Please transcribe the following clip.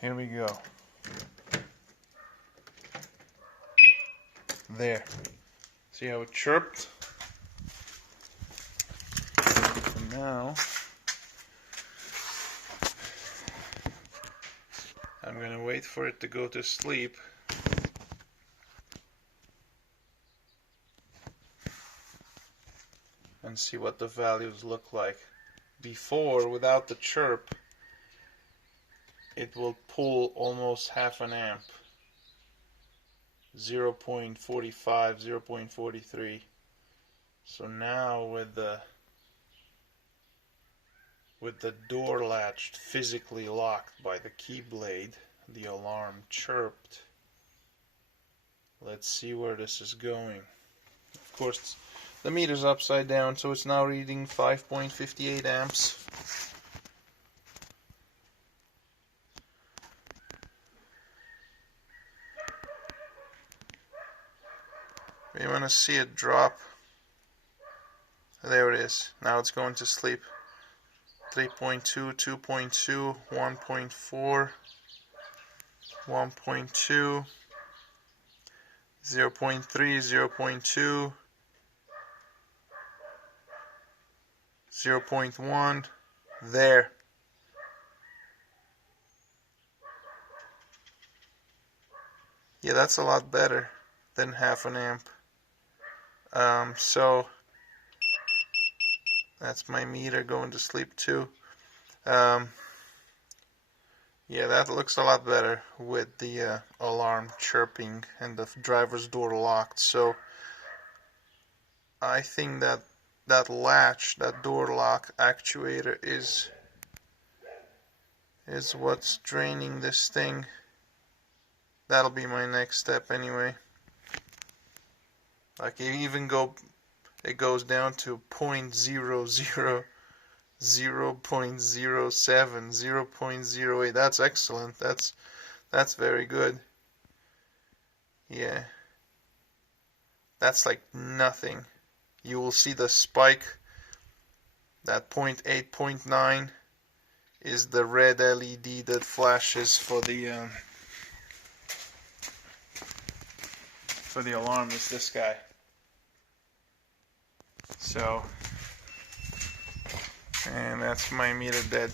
Here we go. There. See how it chirped? And now I'm gonna wait for it to go to sleep. And see what the values look like. Before, without the chirp, it will pull almost half an amp. 0.45, 0.43. So now with the door latch physically locked by the key blade, the alarm chirped. Let's see where this is going. Of course, the meter's upside down, so it's now reading 5.58 amps. You want to see it drop. There it is. Now it's going to sleep. 3.2, 2.2, 1.4, 1.2, 0.3, 0.2, 0.1. There. Yeah, that's a lot better than half an amp. So that's my meter going to sleep too. Yeah, that looks a lot better with the alarm chirping and the driver's door locked. So I think that latch, that door lock actuator is what's draining this thing. That'll be my next step anyway. Like it goes down to 0.00, 0.07, 0.08. That's excellent. That's very good. Yeah. That's like nothing. You will see the spike. That 0.8, 0.9 is the red LED that flashes for the alarm. Is this guy. So, and that's my meter dead.